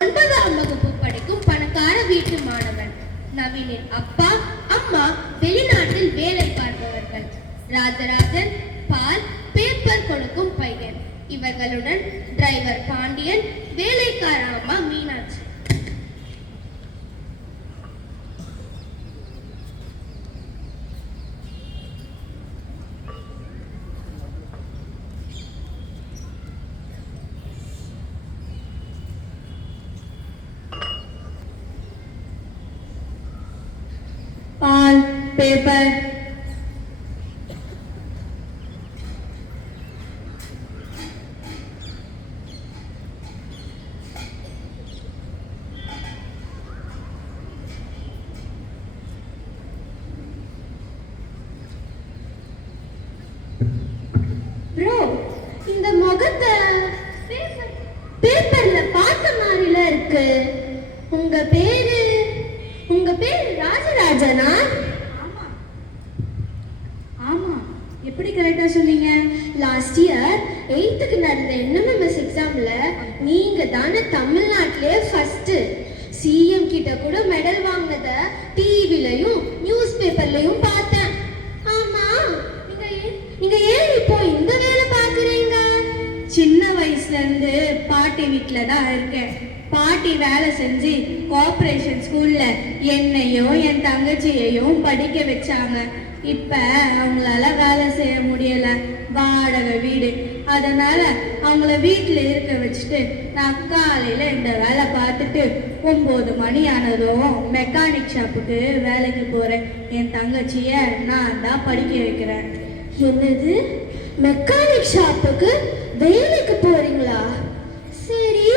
9ஆம் வகுப்பு படிக்கும் பணக்கார வீட்டு மாணவன். நவீனின் அப்பா அம்மா வெளிநாட்டில் வேலை பார்ப்பவர்கள். ராஜராஜன் பால் பேப்பர் கொடுக்கும் பையன். இவர்களுடன் டிரைவர் பாண்டியன், வேலைக்கார அம்மா மீனாட்சி. பால் பேப்பர் ப்ரோ, இந்த முகத்தை பேப்பர்ல பார்த்த மாதிரில இருக்கு. உங்க பேரு ராஜராஜனா? ஆமா ஆமா, எப்படி கரெக்டா சொன்னீங்க? லாஸ்ட் இயர் 8th நடந்த NMMS எக்ஸாம்ல நீங்க தானே தமிழ்நாட்டிலே ஃபர்ஸ்ட். CM கிட்ட கூட மெடல் வாங்கினத டிவிலையும் நியூஸ் பேப்பர்லயும் பார்த்தேன். ஆமா, நீங்க ஏன் இப்போ இந்த வேலை பாக்குறீங்க? சின்ன வயசுல இருந்து பாட்டி வீட்டுல தான் இருக்கேன். பாட்டி வேலை செஞ்சு கோஆபரேஷன் ஸ்கூல்ல என்னையும் என் தங்கச்சியையும் படிக்க வச்சாங்க. இப்ப அவங்களால வேலை செய்ய முடியல, வாடகை வீடு. அதனால அவங்கள வீட்டுல இருக்க வச்சுட்டு நான் காலையில இந்த வேலை பார்த்துட்டு 9 மணி ஆனதும் மெக்கானிக் ஷாப்புக்கு வேலைக்கு போறேன். என் தங்கச்சிய நான் தான் படிக்க வைக்கிறேன். என்னது, மெக்கானிக் ஷாப்புக்கு வேலைக்கு போறீங்களா? சரி,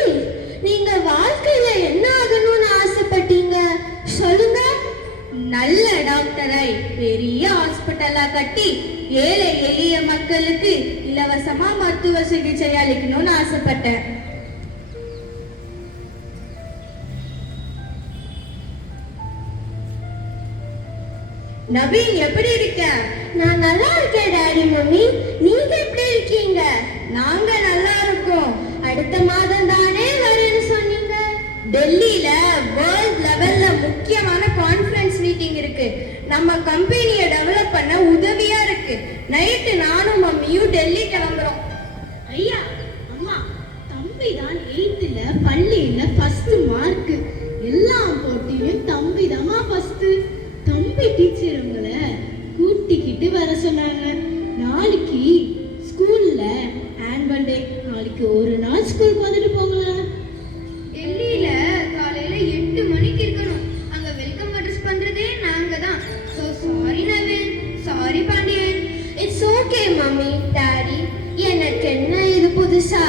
நீங்க வாழ்க்கையில என்ன ஆகணும்னு ஆசைப்பட்டீங்க சொல்லுங்க. நல்ல டாக்டரை பெரிய ஹாஸ்பிட்டலா கட்டி ஏழை எளிய மக்களுக்கு இலவசமா மருத்துவ சிகிச்சை அளிக்கணும்னு ஆசைப்பட்டேன். நவீன், எப்படி இருக்க? நான் நல்லா இருக்கேன் டாடி மம்மி. நீங்க எப்படி இருக்கீங்க? நாங்க நல்லா இருக்கோம். அடுத்த மாதம் தானே வரேன்னு சொன்னீங்க. டெல்லியில வேர்ல்ட் லெவல்ல முக்கியமான கான்ஃபரன்ஸ் மீட்டிங் இருக்கு. நம்ம கம்பெனியை டெவலப் பண்ண உதவியா இருக்கு. நைட்டு நானும் மம்மியும் டெல்லி கிளம்புறோம். ஐயா அம்மா, தம்பி தான் 8th பள்ளியில ஃபர்ஸ்ட் மார்க். எல்லா போட்டியும் தம்பி தாமா ஃபர்ஸ்ட். தம்பி டீச்சர் உங்களை கூட்டிக்கிட்டு வர சொன்னாங்க. நாளைக்கு ஸ்கூல்ல ஆனுவல் டே. நாளைக்கு ஒரு நாள் ஸ்கூலுக்கு வந்துட்டு போங்களேன். டெல்லியில காலையில 8 மணிக்கு இருக்கணும். அங்க வெல்கம் அட்ரஸ் பண்றதே நாங்க தான். So sorry Naveen, sorry Pandian. It's okay mummy daddy. எனக்கு என்ன இது புதுசா?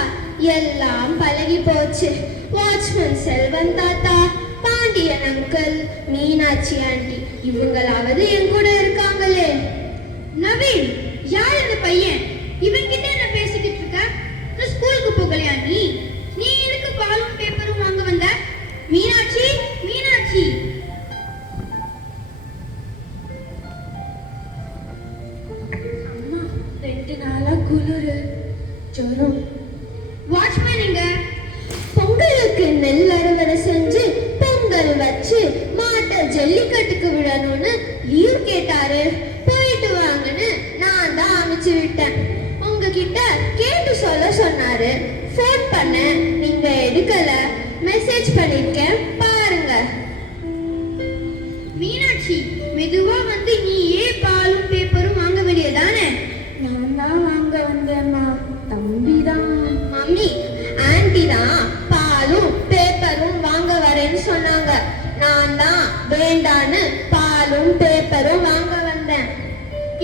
எல்லாம் பழகி போச்சு. வாட்ச்மேன் செல்வன் தாத்தா, பாண்டியன் அங்கிள், மீனாட்சி ஆண்டி இவங்களாவது என் கூட இருக்காங்களே. நவீன், யார் இந்த பையன்? இவன் கிட்ட என்ன பேசிக்கிட்டு இருக்க? ஸ்கூலுக்கு போகலையா நீ? நீ எதுக்கு பாலும் பேப்பரும் வாங்க வந்த? மீனாட்சி, மீனாட்சி. அம்மா, 2 நாளா குளிரு, ஜுரம். வாட்ச்மேன் எங்க? பொங்கலுக்கு நெல் அறுவடை செஞ்சு பொங்கல் வச்சு மாட்டை ஜல்லிக்கட்டுக்கு விடணும்னு லீவ் கேட்டாரு. போயிட்டு வாங்கன்னு நான் தான் அனுப்பிச்சு விட்டேன். உங்ககிட்ட கேட்டு சொல்ல சொன்னாரு. ஃபோன் பண்ண, நீங்க எடுக்கல. மெசேஜ் பண்ணிருக்கேன் பாருங்க. மீனாட்சி, மெதுவா வந்து நீ ஏன் பாலும் பேப்பரும் வாங்க வேண்டியதானே? நான் தான் வாங்க வந்தேம்மா, தம்பி தான். மம்மி, ஆன்டி தான் பாலும் பேப்பரும் வாங்க வரேன்னு சொன்னாங்க. நான் தான் வேண்டான்னு பாலும் பேப்பரும் வாங்க வந்தேன்.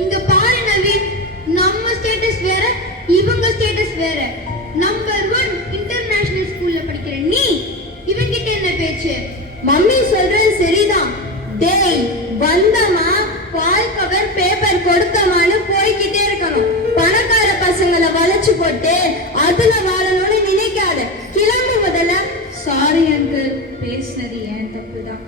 இங்க பாரு நவீன், நம்ம ஸ்டேட்டஸ் வேற, இவங்க ஸ்டேட்டஸ் வேற. நம்பர் 1 இன்டர்நேஷனல் ஸ்கூல்ல படிக்கிற நீ இவங்கிட்ட என்ன பேச்சு? மம்மி சொல்றது சரிதான். டேய், வந்தமா பால் கவர் பேப்பர் கொடுத்தமான்னு போய்கிட்டே இருக்கணும். பணக்கார பசங்களை வளைச்சு போட்டு அதுல வாழணும்னு நினைக்காத. கிளம்பு முதல்ல. சாரி அங்கிள், பேசுனது ஏன் தப்புதான்.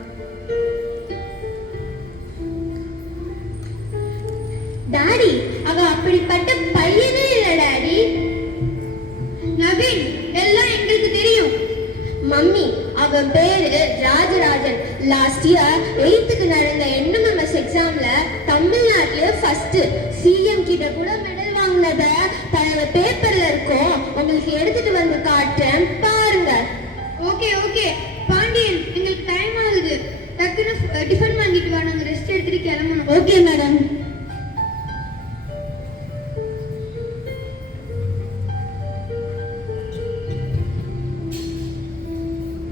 டாடி, அவ அப்படிப்பட்ட பையனே இல்ல டாடி. நவீன், எல்லாம் எங்களுக்கு தெரியும். மம்மி, அவன் பேரு ராஜராஜன். லாஸ்ட் இயர் 8th நடந்த NMMS எக்ஸாம்ல தமிழ்நாட்டிலே ஃபர்ஸ்ட். சிஎம் கிட்ட கூட மெடல் வாங்கினத தன்னோட பேப்பர்ல இருக்கும், உங்களுக்கு எடுத்துட்டு வந்து காட்டுறேன் பாருங்க. ஓகே ஓகே பாண்டியன், எங்களுக்கு டைம் ஆகுது, டக்குன்னு டிஃபன் வாங்கிட்டு வா, நாங்க ரெஸ்ட் எடுத்துட்டு கிளம்பணும். Okay madam.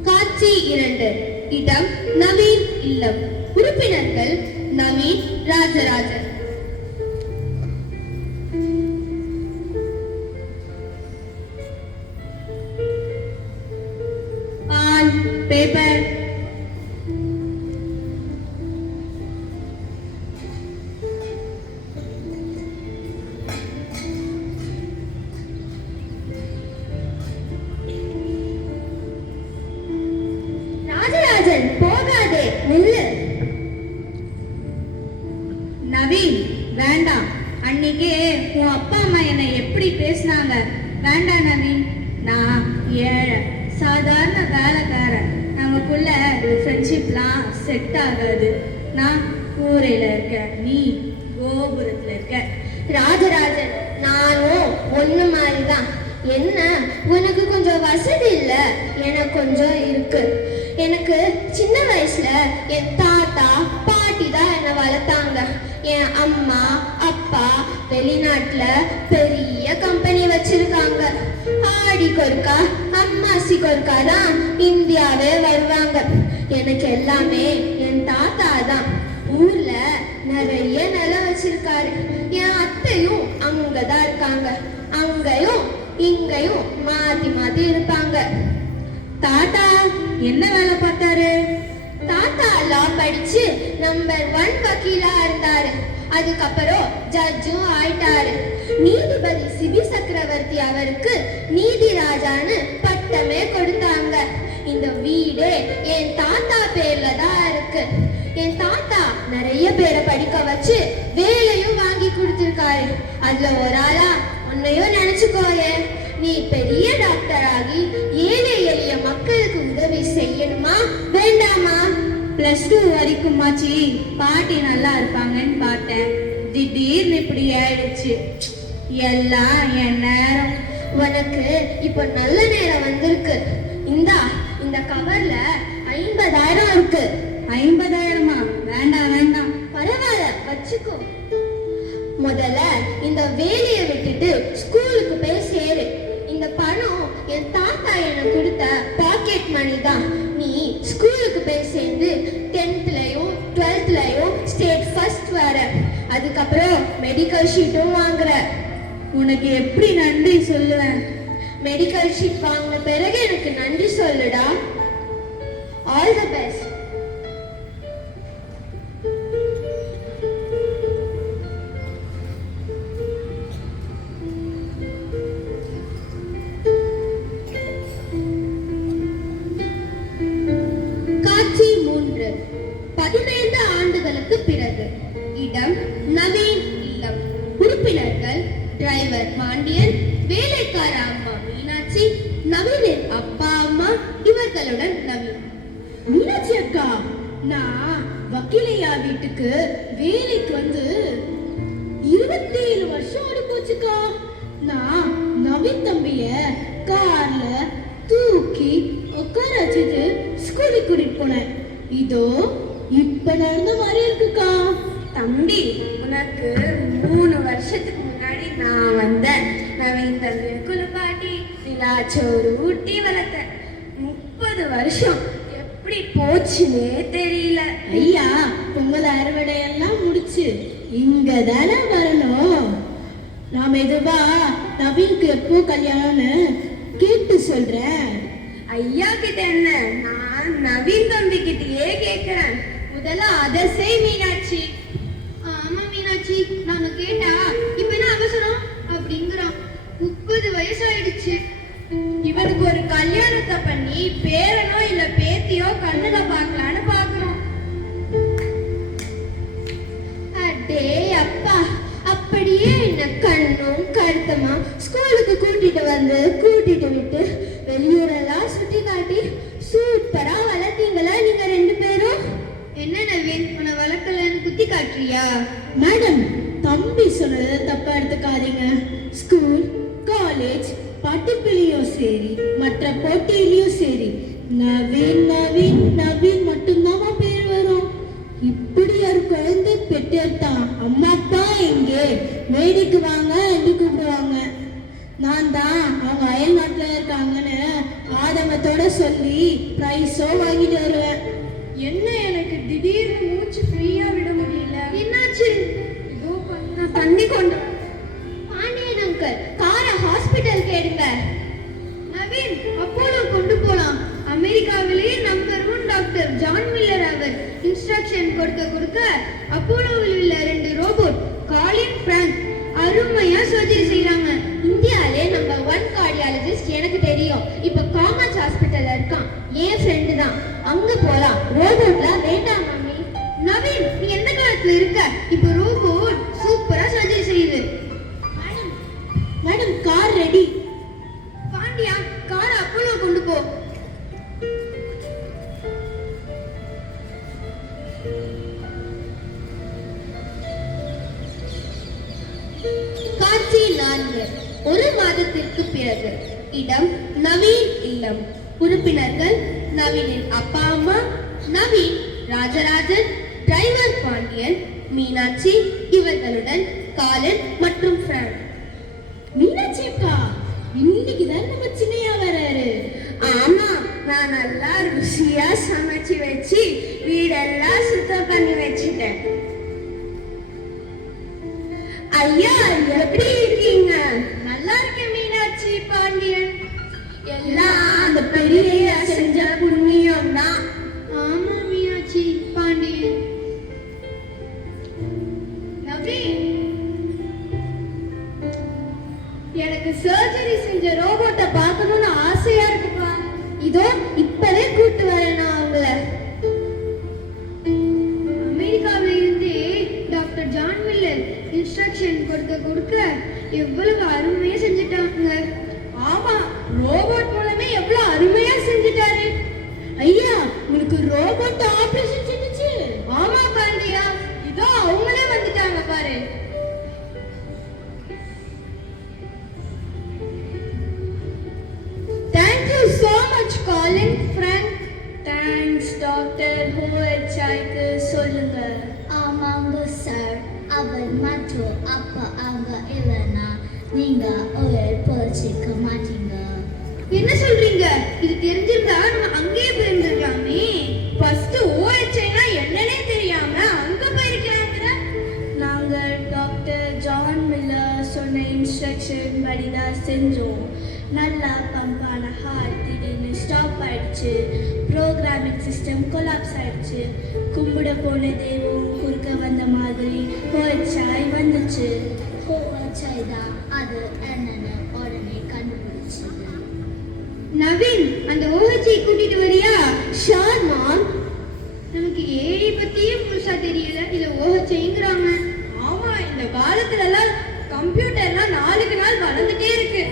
காட்சி 2. இடம் நவீன் இல்லம். உறுப்பினர்கள் நவீன், ராஜராஜன். On paper. ராஜராஜன் போகாதே, நில்லு. நவீன் வேண்டாம். அன்னைக்கே உன் அப்பா அம்மா என்னை எப்படி பேசினாங்க. வேண்டாம் நவீன், நான் ஏழை சாதாரண வேலைக்காரன். நமக்குள்ள ஃப்ரெண்ட்ஷிப்லாம் செட் ஆகாது. நான் கூரையில் இருக்கேன், நீ கோபுரத்தில் இருக்க. ராஜராஜன், நானும் ஒண்ணு மாதிரிதான். என்ன உனக்கு கொஞ்சம் வசதி இல்ல, எனக்கு கொஞ்சம் இருக்கு. எனக்கு சின்ன வயசுல என் தாத்தா பாட்டி தான் என்னை வளர்த்தாங்க. என் அம்மா அப்பா வெளிநாட்டுல பெரிய கம்பெனி வச்சிருக்காங்க. ஆடிக்கு ஒருக்கா அம்மாசிக்கு ஒருக்கா தான் இந்தியாவே வருவாங்க. எனக்கு எல்லாமே என் தாத்தா தான். ஊர்ல நிறைய நிலம் வச்சிருக்காரு. என் அத்தையும் அங்கதான் இருக்காங்க. அங்கேயும் இங்கேயும் மாத்தி மாத்தி இருப்பாங்க. தாத்தா என்ன வேலை பார்த்தாரு? தாத்தா லா படிச்சு நம்பர் 1 வக்கீலா இருந்தாரு. அதுக்கப்புறம் ஜட்ஜும் ஆயிட்டாரு. நீதிபதி சிபி சக்கரவர்த்தி அவருக்கு நீதிராஜான்னு பட்டமே கொடுத்தாங்க. இந்த வீடே என் தாத்தா பேர்ல தான் இருக்கு. என் தாத்தா நிறைய பேரை படிக்க வச்சு வேலையும் வாங்கி கொடுத்திருக்காரு. அதுல ஒரு ஆளா உன்னையும் நினைச்சுக்கோயே. நீ பெரிய டாக்டர் ஆகி ஏழை எளிய மக்களுக்கு உதவி செய்யணுமா வேண்டாமா? +2 வரைக்குமாச்சு பாட்டி நல்லா இருப்பாங்கன்னு பார்த்தேன். திடீர்னு இப்படி ஆயிடுச்சு. எல்லாம் என் நேரம். உனக்கு இப்போ நல்ல நேரம் வந்திருக்கு. இந்த கவர்ல 50,000 இருக்கு. 50,000மா? வேண்டாம் வேண்டாம். பரவாயில்ல, வச்சுக்கோ. முதல்ல இந்த வேலையை விட்டுட்டு ஸ்கூலுக்கு போய் சேரு. இந்த பணம் என் தாத்தா எனக்கு கொடுத்த பாக்கெட் மணி தான். நீ ஸ்கூலுக்கு போய் சேர்ந்து 10th-லயும் 12th-லயும் ஸ்டேட் ஃபர்ஸ்ட் வர. அதுக்கப்புறம் மெடிக்கல் ஷீட்டும் வாங்குற. உனக்கு எப்படி நன்றி சொல்லுவேன்? மெடிக்கல் ஷீட் வாங்கின பிறகு எனக்கு நன்றி சொல்லுடா. All the best. காட்சி 3. 15 ஆண்டுகளுக்கு பிறகு. இடம் நவீன் இல்லம். உறுப்பினர்கள் டிரைவர் பாண்டியன், வேலைக்கார அம்மா மீனாட்சி, நவீனின் அப்பா அம்மா, இவர்களுடன் நவீன். மீனாட்சி அக்கா, நான் வக்கீலையா வீட்டுக்கு வேலைக்கு வந்து 27 வருஷம் ஓடி போச்சுக்கா. நான் நவீன் தம்பிய கார்ல தூக்கி உட்கார வச்சுட்டு ஸ்கூலுக்கு கூட்டிட்டு போனேன். இதோ இப்ப நடந்த மாதிரி இருக்குக்கா. தம்பி, உனக்கு 3 வருஷத்துக்கு முன்னாடி நான் வந்தேன். நவீன் தம்பியை குளிப்பாட்டி நிலாச்சோறு ஊட்டி வளர்த்தேன். 30 வருஷம் எப்படி போச்சுன்னே தெரியல. ஐயா, பொங்கல் அறுவடையெல்லாம் முடிச்சு இங்க தானே வரணும். நான் மெதுவா நவீனுக்கு எப்போ கல்யாணம்னு கேட்டு சொல்றேன். ஐயா கிட்ட என்ன, நான் நவீன் தம்பி கிட்டயே கேட்கிறேன். முதல்ல அதை செய் மீனாட்சி. ஆமா மீனாட்சி, நாங்க கேட்டா இப்ப என்ன அவசரம் அப்படிங்கிறான். 30 வயசு ஆயிடுச்சு. இவனுக்கு ஒரு கல்யாணத்தை பண்ணி பேரனோ இல்ல பேத்தியோ கண்ணுல பார்க்கலான்னு பாக்குறோம். அடே அப்பா, அப்படியே என்ன கண்ணும் கருத்தமா ஸ்கூலுக்கு கூட்டிட்டு வந்து கூட்டிட்டு விட்டு வெளியூரெல்லாம் சுத்தி காட்டி சூப்பரா வளர்த்தீங்களா நீங்க ரெண்டு பேரும். என்ன நவீன், உன்னை வளர்க்கலன்னு குத்தி காட்டுறியா? மேடம், தம்பி சொன்னதை தப்பா எடுத்துக்காதீங்க. ஸ்கூல், காலேஜ், படிப்புலயும் சரி, மற்ற போட்டியிலயும் சரி, நவீன் நவீன் நவீன் மட்டும்தான் பேர் வரும். இப்படி ஒரு குழந்தை பெற்றெடுத்தா அம்மா அப்பா எங்கே வேடிக்கு வாங்க என்று கூப்பிடுவாங்க. நான் தான் அவங்க அயல் நாட்டுல இருக்காங்கன்னு ஆதமத்தோட சொல்லி பிரைஸோ வாங்கிட்டு வருவேன். என்ன எனக்கு திடீர்னு மூச்சு ஃப்ரீயா விட முடியல. என்னாச்சு? இதோ நான் தண்ணி கொண்டு. பாண்டியன் அங்கிள், காரை ஹாஸ்பிட்டலுக்கு எடுங்க. நவீன், அப்போலோ கொண்டு போலாம். அமெரிக்காவிலேயே நம்பர் 1 டாக்டர் ஜான் மில்லர் அவர் இன்ஸ்ட்ரக்ஷன் கொடுக்க அப்போலோவில் உள்ள 2 ரோபோட் காலின் பிராங்க் அருமையா சர்ஜரி செய்றாங்க. இந்தியாவிலே நம்பர் 1 கார்டியாலஜிஸ்ட் எனக்கு தெரியும். இப்ப காமர்ஸ் ஹாஸ்பிட்டல்ல இருக்கான். என் ஃப்ரெண்டு தான். அங்க போலாம். ரோபோட்லாம் வேண்டாம் மாமி. நவீன், நீ எந்த காலத்துல இருக்க? இப்ப ரோபோட் சூப்பரா சர்ஜரி செய்யுது. Madam, car ready. பாண்டியா, காரை அப்போலோ கொண்டு போ. காட்சி 4. ஒரு மாதத்திற்கு பிறகு. இடம் நவீன் இல்லம். உறுப்பினர்கள் நவீனின் அப்பா அம்மா, நவீன், ராஜராஜன், டிரைவர் பாண்டியன், மீனாட்சி, இவர்களுடன் காலன் மற்றும் பிராங்க். மீனாட்சி அக்கா, இன்னைக்கு தான் நம்ம சின்னையா வராரு. ஆமா, நான் நல்லா ருசியா சமைச்சு வச்சு வீடெல்லாம் சுத்தம் பண்ணி வச்சுட்டேன். ஐயா, எப்படி இருக்கீங்க? நல்லா இருக்கேன் மீனாட்சி, பாண்டியன். எல்லாம் அந்த பெரிய செஞ்ச புண்ணியம் தான். ஆமா மீனாட்சி, பாண்டியன். நவீன், எனக்கு சர்ஜரி செஞ்ச ரோபோட்டை பார்க்கணும்னு ஆசையா இருக்குப்பா. இதோ இப்பவே கூட்டு வரேன் நான் அவங்கள. அமெரிக்காவில இருந்தே டாக்டர் ஜான் மில்லர் இன்ஸ்ட்ரக்ஷன் கொடுக்க எவ்வளவு அருமையா செஞ்சுட்டாங்க. ஆமா, ரோபோட் மூலமே எவ்வளவு அருமையா செஞ்சுட்டாரு. ஐயா, உங்களுக்கு ரோபோட் ஆபரேஷன் செஞ்சுச்சு. ஆமா பாண்டியா, இதோ அவங்களே வந்துட்டாங்க பாரு. Thank you so much, Colin, Frank. Thanks, Doctor. ஹோஎச்ஐக்கு சொல்லுங்க. ஆமாங்க சார், அவர் மற்றும் அப்பா அங்க இல்லைன்னா நீங்க ஒரு பொழிச்சிக்க மாட்டீங்க. என்ன சொல்றீங்க? இது தெரிஞ்சிருந்தா நம்ம அங்கேயே போயிருந்திருக்கலாமே. ஃபர்ஸ்ட் ஓஎச்ஐனா என்னன்னே தெரியாம அங்க போயிருக்கலாம்ல. நாங்க டாக்டர் ஜான் மில்லர் சொன்ன இன்ஸ்ட்ரக்ஷன் படி தான் செஞ்சோம். நல்லா பம்பான ஹார்ட் திடீர்னு ஸ்டாப் ஆயிடுச்சு. ப்ரோக்ராமிங் சிஸ்டம் கொலாப்ஸ் ஆயிடுச்சு. கும்பிட போன தெய்வம் குறுக்க வந்த மாதிரி ஓஎச்ஐ வந்துச்சு. தான் அது என்னன்னு உடனே கண்டுபிடிச்சது. நவீன், அந்த ஓஹச்ஐ கூட்டிட்டு வரியா? ஷார் மாம். நமக்கு ஏடி பத்தியே முழுசா தெரியல, இல்ல ஓஹச்ஐங்கிறாங்க. ஆமா, இந்த காலத்துல எல்லாம் கம்ப்யூட்டர்லாம் நாளுக்கு நாள் வளர்ந்துட்டே இருக்கு.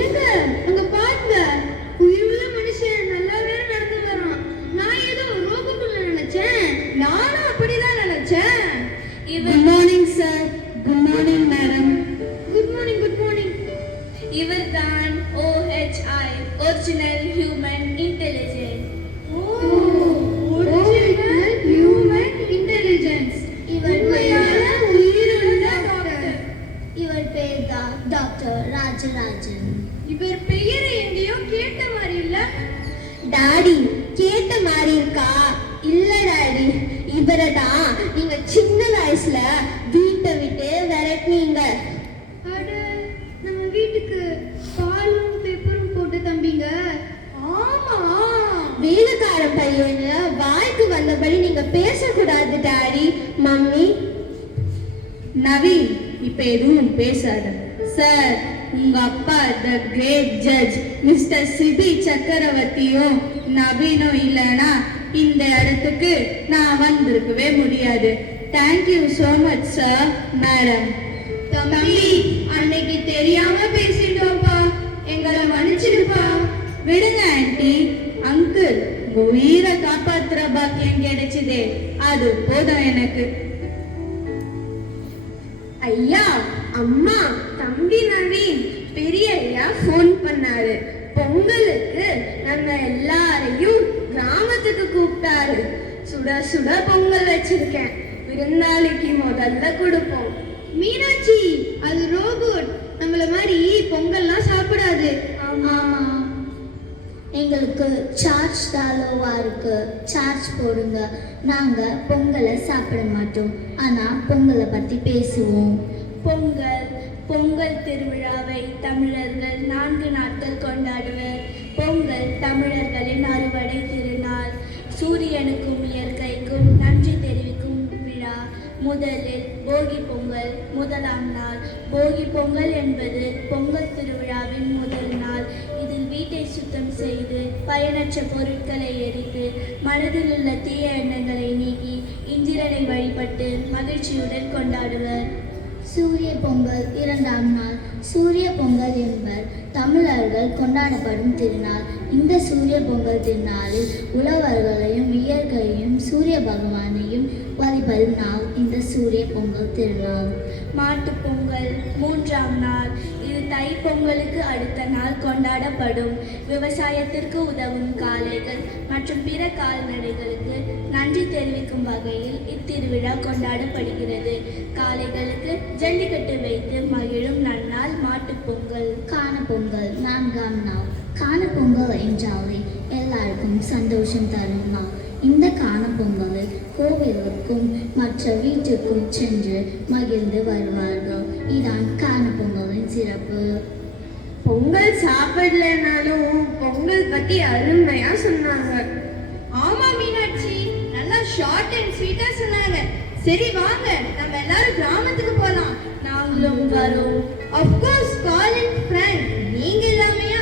ஏங்க, அங்க பாருங்க, உயிருள்ள மனுஷன் நல்லா வேற நடந்து வரான். நான் ஏதோ ரோபோட்ல நினைச்சேன். நானும் அப்படிதான் நினைச்சேன். Good morning sir. Good morning madam. Good morning, good morning. இவர் தான் OHI, original human intelligence. Original human intelligence. உண்மையான உயிருள்ள டாக்டர். இவர் பேர் தான் டாக்டர் ராஜராஜன். இவர் பெயரை எங்கேயோ கேட்ட மாதிரி இல்ல? டாடி, கேட்ட மாதிரி இருக்கா? இல்ல டாடி, இவரை தான் நீங்க சின்ன வயசுல வீட்டை விட்டு விரட்டினீங்க. அட, நம்ம வீட்டுக்கு பாலும் பேப்பரும் போட்டு தம்பிங்க. ஆமா, வேலைக்கார பையன்னு வாய்க்கு வந்தபடி நீங்க பேசக்கூடாது டாடி. மம்மி. நவீன், இப்ப எதுவும் பேசாத. சார், உங்க அப்பா the great judge mister Sibi சக்கரவர்த்தியும் நவீனும் இல்லைன்னா இந்த இடத்துக்கு நான் வந்திருக்கவே முடியாது. Thank you so much sir, madam. தம்பி, அன்னைக்கு தெரியாம பேசிட்டோம்ப்பா, எங்களை மன்னிச்சிடுப்பா. விடுங்க ஆண்டி, அங்கிள் அளவுக்கு உயிரை காப்பாத்துற பாக்கியம் கிடைச்சதே, அது போதும் எனக்கு. ஐயா, அம்மா, தம்பி நவீன் பெரிய ஐயா ஃபோன் பண்ணாரு. பொங்கலுக்கு நம்ம எல்லாரையும் கிராமத்துக்கு கூப்பிட்டாரு. சுட சுட பொங்கல் வச்சிருக்கேன், விருந்தாளிக்கு முதல்ல கொடுப்போம். மீனாட்சி, அது ரோபோட், நம்மள மாதிரி பொங்கல்லாம் சாப்பிடாது. ஆமா எங்களுக்கு சார்ஜ் தாலோவா இருக்கு, சார்ஜ் போடுங்க. நாங்க பொங்கலை சாப்பிட மாட்டோம், ஆனா பொங்கலை பத்தி பேசுவோம். பொங்கல் திருவிழாவை தமிழர்கள் 4 நாட்கள் கொண்டாடுவர். பொங்கல் தமிழர்களின் அறுவடை திருநாள். சூரியனுக்கும் இயற்கைக்கும் நன்றி தெரிவிக்கும் விழா. முதலில் போகி பொங்கல், முதலாம் நாள். போகி பொங்கல் என்பது பொங்கல் திருவிழாவின் முதல் நாள். இதில் வீட்டை சுத்தம் செய்து பயனற்ற பொருட்களை எரித்து மனதில் உள்ள தீய எண்ணங்களை நீக்கி இந்திரனை வழிபட்டு மகிழ்ச்சியுடன் கொண்டாடுவர். சூரிய பொங்கல் 2ஆம் நாள். சூரிய பொங்கல் என்பது தமிழர்கள் கொண்டாடப்படும் திருநாள். இந்த சூரிய பொங்கல் திருநாளில் உழவர்களையும் இயற்கையையும் சூரிய பகவானையும் வழிபடும் நாள் இந்த சூரிய பொங்கல் திருநாள். மாட்டுப் பொங்கல் 3ஆம் நாள். இது தை பொங்கலுக்கு அடுத்த நாள் கொண்டாடப்படும். விவசாயத்திற்கு உதவும் காளைகள் மற்றும் பிற கால்நடைகளுக்கு நன்றி தெரிவிக்கும் வகையில் இத்திருவிழா கொண்டாடப்படுகிறது. காளைகளுக்கு ஜல்லிக்கட்டு வைத்து மகிழும் நன்னாள் மாட்டுப் பொங்கல். காணப்பொங்கல் 4ஆம் நாள். காணப்பொங்கல் என்றாலே எல்லாருக்கும் சந்தோஷம் தரும் நாள். இந்த காணப்பொங்கலில் கோவிலுக்கும் மற்ற வீட்டுக்கும் சென்று மகிழ்ந்து வருவார்கள். இதான் காணப்பொங்கலின் சிறப்பு. பொங்கல் சாப்பிடலனாலும் பொங்கல் பத்தி அருமையா சொன்னாங்க. ஆமா மீனாட்சி, நல்லா ஷார்ட் அண்ட் ஸ்வீட்டா சொன்னாங்க. சரி வாங்க, நம்ம எல்லாரும் கிராமத்துக்கு போலாம். நாங்களும் வரோம். Of course, Carl and Frank, நீங்க இல்லாமையா